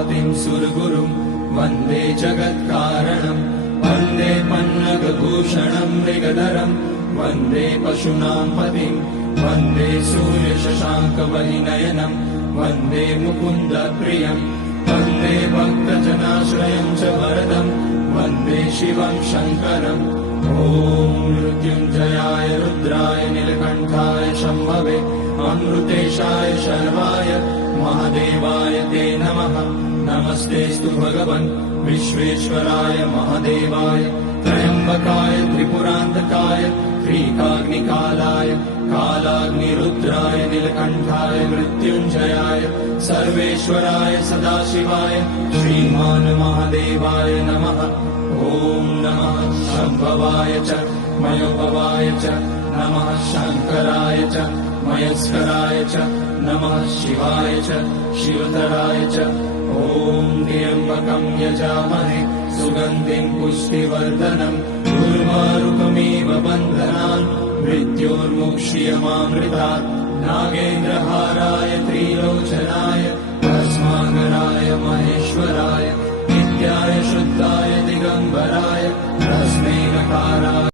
उमापतिं सुरगुरुं वन्दे जगत्कारणं वन्दे पन्नगभूषणं मृगधरं वन्दे पशूनां पतिं वन्दे सूर्यशशाङ्कवलिनयनं वन्दे मुकुन्दप्रियं वन्दे भक्तजनाश्रयं च वरदं वन्दे शिवं शङ्करम् ॐ मृत्युञ्जयाय रुद्राय नीलकण्ठाय शम्भवे अमृतेशाय शर्वाय महादेवाय ते नमः। नमस्तेऽस्तु भगवन् विश्वेश्वराय महादेवाय त्र्यम्बकाय त्रिपुरान्तकाय त्रिकाग्निकालाय कालाग्निरुद्राय नीलकण्ठाय मृत्युञ्जयाय सर्वेश्वराय सदाशिवाय श्रीमान् महादेवाय नमः। ॐ नमः शम्भवाय च मयोभवाय च नमः शङ्कराय च मयस्कराय च नमः शिवाय च शिवतराय च ॐ त्र्यम्बकं यजामहे सुगन्धिं पुष्टिवर्धनम् उर्वारुकमिव बन्धनान् मृत्योर्मुक्ष्यमामृतात् नागेन्द्रहाराय त्रिलोचनाय भस्माकराय